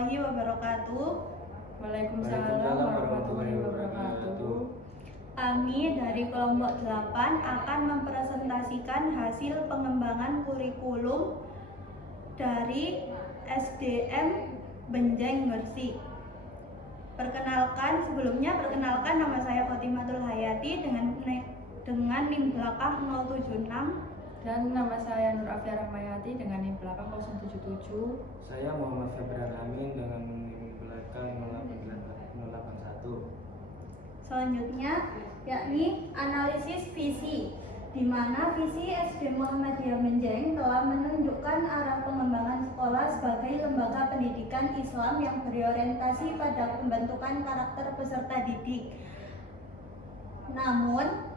warahmatullahi wabarakatuh. Waalaikumsalam warahmatullahi wabarakatuh. Kami dari kelompok 8 akan mempresentasikan hasil pengembangan kurikulum dari SDM Benjeng Gresik. Perkenalkan nama saya Khotimatul Hayati dengan NIM belakang 076. Dan nama saya Nur Afia Rahmayati dengan NIM belakang 077. Saya Muhammad Febrar Amin dengan NIM belakang 081. Selanjutnya yakni analisis visi, di mana visi SD Muhammadiyah Benjeng telah menunjukkan arah pengembangan sekolah sebagai lembaga pendidikan Islam yang berorientasi pada pembentukan karakter peserta didik. Namun,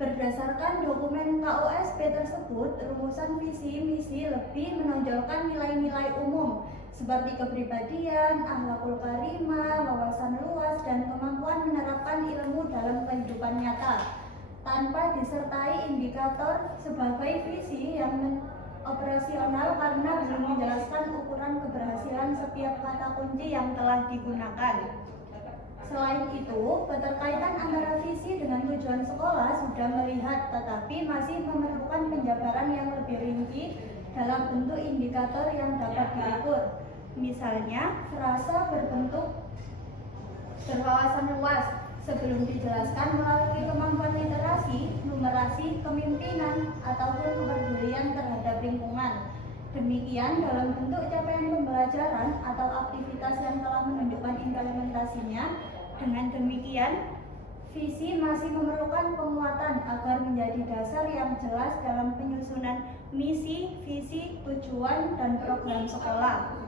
berdasarkan dokumen KUSP tersebut, rumusan visi misi lebih menonjolkan nilai-nilai umum seperti kepribadian, akhlakul karimah, wawasan luas, dan kemampuan menerapkan ilmu dalam kehidupan nyata, tanpa disertai indikator sebagai visi yang operasional karena belum menjelaskan ukuran keberhasilan setiap kata kunci yang telah digunakan. Selain itu, keterkaitan antara visi dengan tujuan sekolah sudah melihat, tetapi masih memerlukan penjabaran yang lebih rinci dalam bentuk indikator yang dapat diukur. Misalnya, frasa berbentuk berwawasan luas sebelum dijelaskan melalui kemampuan literasi, numerasi, kepemimpinan, ataupun kepedulian terhadap lingkungan. Demikian dalam bentuk capaian pembelajaran atau aktivitas yang telah menunjukkan implementasinya. Dengan demikian, visi masih memerlukan penguatan agar menjadi dasar yang jelas dalam penyusunan misi, visi, tujuan, dan program sekolah.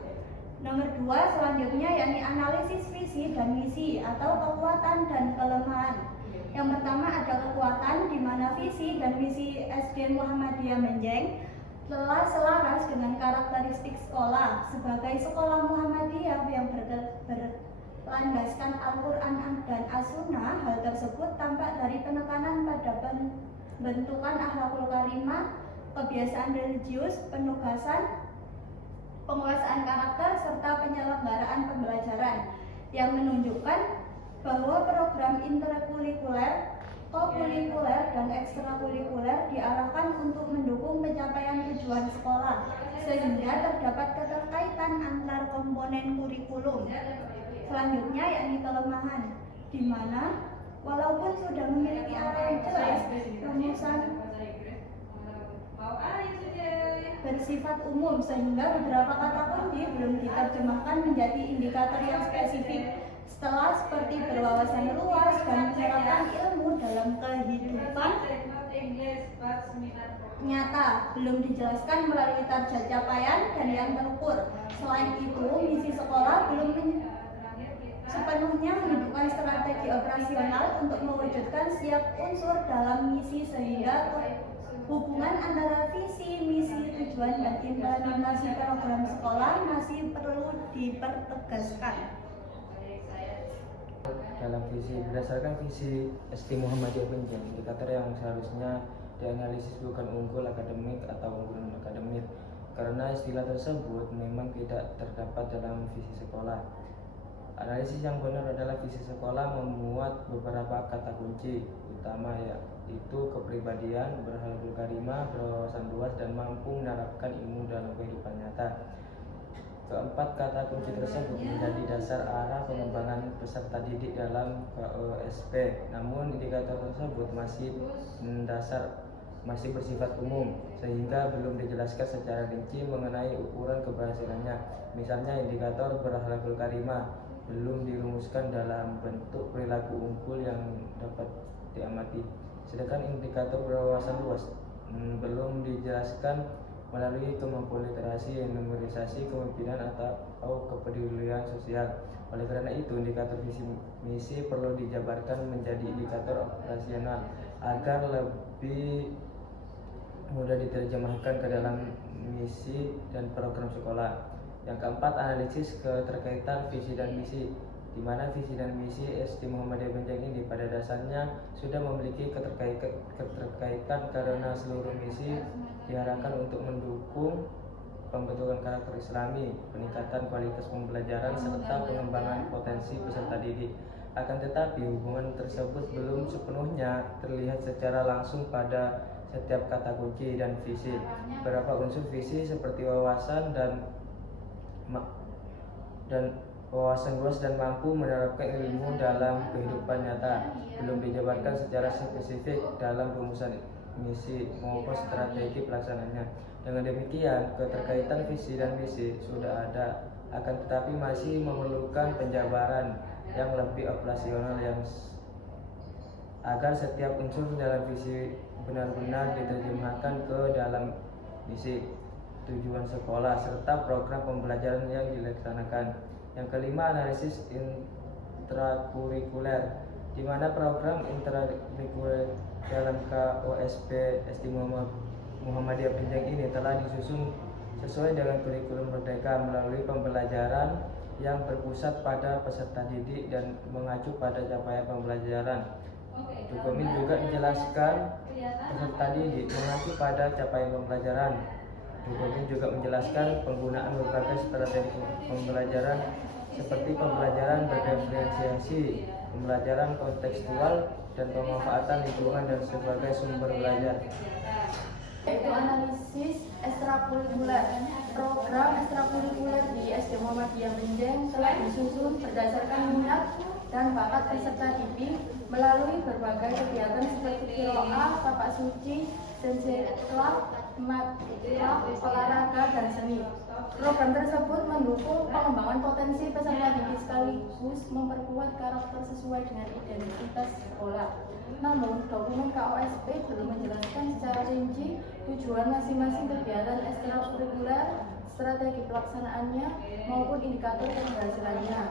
Nomor 2 selanjutnya yakni analisis visi dan misi atau kekuatan dan kelemahan. Yang pertama ada kekuatan, di mana visi dan misi SD Muhammadiyah Benjeng telah selaras dengan karakteristik sekolah sebagai sekolah Muhammadiyah yang berlandaskan Al-Quran dan As-Sunnah. Hal tersebut tampak dari penekanan pada bentukan akhlakul karimah, kebiasaan religius, penugasan, penguasaan karakter, serta penyelenggaraan pembelajaran yang menunjukkan bahwa program interkurikuler, kokurikuler, dan ekstrakurikuler diarahkan untuk mendukung pencapaian tujuan sekolah, sehingga terdapat keterkaitan antar komponen kurikulum. Selanjutnya yakni kelemahan, di mana walaupun sudah memiliki arah yang jelas, rumusan bersifat umum sehingga beberapa kata kunci belum diterjemahkan menjadi indikator yang spesifik. Setelah seperti berwawasan luas dan menerapkan ilmu dalam kehidupan nyata belum dijelaskan melalui target capaian dan yang terukur. Selain itu, misi sekolah belum sepenuhnya menunjukkan strategi operasional untuk mewujudkan setiap unsur dalam misi, sehingga hubungan antara visi, misi, tujuan, dan implementasi program sekolah masih perlu dipertegaskan. Dalam visi, berdasarkan visi SD Muhammadiyah Benjeng, indikator yang seharusnya dianalisis bukan unggul akademik atau unggul akademik, karena istilah tersebut memang tidak terdapat dalam visi sekolah. Analisis yang benar adalah visi sekolah memuat beberapa kata kunci utama, yaitu kepribadian, berhalul karimah, berwawasan luas, dan mampu menerapkan ilmu dalam kehidupan nyata. Keempat kata kunci tersebut menjadi dasar arah pengembangan peserta didik dalam KUSP. Namun indikator tersebut masih bersifat umum, sehingga belum dijelaskan secara rinci mengenai ukuran keberhasilannya. Misalnya indikator berhalul karimah belum dirumuskan dalam bentuk perilaku unggul yang dapat diamati, sedangkan indikator berwawasan luas belum dijelaskan melalui kemampuan literasi, numerisasi, kepemimpinan, atau kepedulian sosial. Oleh karena itu, indikator visi misi perlu dijabarkan menjadi indikator operasional agar lebih mudah diterjemahkan ke dalam misi dan program sekolah. Yang keempat, analisis keterkaitan visi dan misi, di mana visi dan misi SD Muhammadiyah Benjeng ini pada dasarnya sudah memiliki keterkaitan karena seluruh misi diarahkan untuk mendukung pembentukan karakter Islami, peningkatan kualitas pembelajaran, serta pengembangan potensi peserta didik. Akan tetapi, hubungan tersebut belum sepenuhnya terlihat secara langsung pada setiap kata kunci dan visi. Beberapa unsur visi seperti wawasan wawasan luas dan mampu menerapkan ilmu dalam kehidupan nyata belum dijabarkan secara spesifik dalam rumusan misi maupun strategi pelaksananya. Dengan demikian, keterkaitan visi dan misi sudah ada, akan tetapi masih memerlukan penjabaran yang lebih operasional agar setiap unsur dalam visi benar-benar diterjemahkan ke dalam misi, tujuan sekolah, serta program pembelajaran yang dilaksanakan. Yang kelima, analisis intrakurikuler, di mana program intrakurikuler dalam KOSP SD Muhammadiyah Benjang ini telah disusun sesuai dengan kurikulum Merdeka melalui pembelajaran yang berpusat pada peserta didik dan mengacu pada capaian pembelajaran. Dokumen juga menjelaskan peserta didik mengacu pada capaian pembelajaran. Dokumen juga menjelaskan penggunaan berbagai strategi pembelajaran seperti pembelajaran berdiferensiasi, pembelajaran kontekstual, dan pemanfaatan lingkungan dan sebagai sumber belajar. Yaitu analisis ekstrakurikuler. Program ekstrakurikuler di SD Muhammadiyah Benjang telah disusun berdasarkan minat dan bakat peserta didik melalui berbagai kegiatan seperti qiraah, tapak suci, senseklab, matkab, olahraga, dan seni. Program tersebut mendukung pengembangan potensi peserta didik sekaligus memperkuat karakter sesuai dengan identitas sekolah. Namun, dokumen KOSP belum menjelaskan secara rinci tujuan masing-masing kegiatan ekstrakurikuler, strategi pelaksanaannya, maupun indikator keberhasilannya.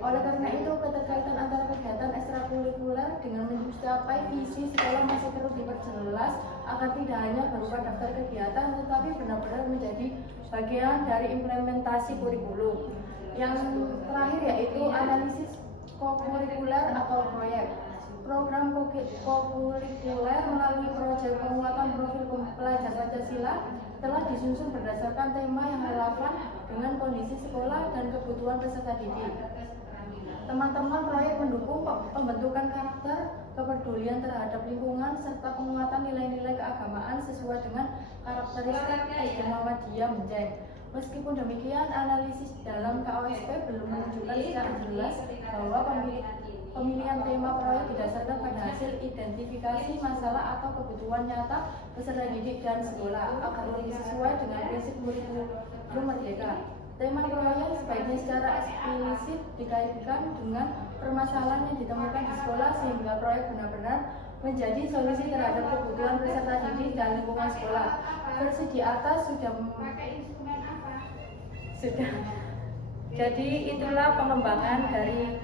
Oleh karena itu, keterkaitan antara kegiatan ekstrakurikuler dengan mencapai visi sekolah masih perlu diperjelas agar tidak hanya berupa daftar kegiatan, tetapi benar-benar menjadi bagian dari implementasi kurikulum. Yang terakhir yaitu analisis kokurikuler atau proyek. Program kokurikuler melalui proyek penguatan profil pelajar Pancasila telah disusun berdasarkan tema yang relevan dengan kondisi sekolah dan kebutuhan peserta didik. Teman-teman proyek mendukung pembentukan karakter, kepedulian terhadap lingkungan, serta penguatan nilai-nilai keagamaan sesuai dengan karakteristik SD Muhammadiyah Benjang. Meskipun demikian, analisis dalam KOSP belum menunjukkan secara jelas bahwa pemilihan tema proyek didasarkan pada hasil identifikasi masalah atau kebutuhan nyata peserta didik dan sekolah agar lebih sesuai dengan prinsip kurikulum Merdeka. Tema proyek sebaiknya secara eksplisit dikaitkan dengan permasalahan yang ditemukan di sekolah sehingga proyek benar-benar menjadi solusi terhadap kebutuhan peserta didik dan lingkungan sekolah. Versi di atas sudah. Jadi itulah pengembangan dari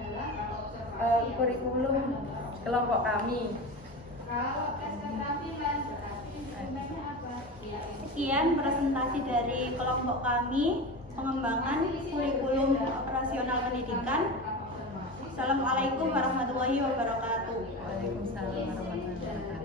kurikulum kelompok kami. Sekian presentasi dari kelompok kami, pengembangan kurikulum operasional pendidikan. Assalamualaikum warahmatullahi wabarakatuh. Waalaikumsalam warahmatullahi wabarakatuh.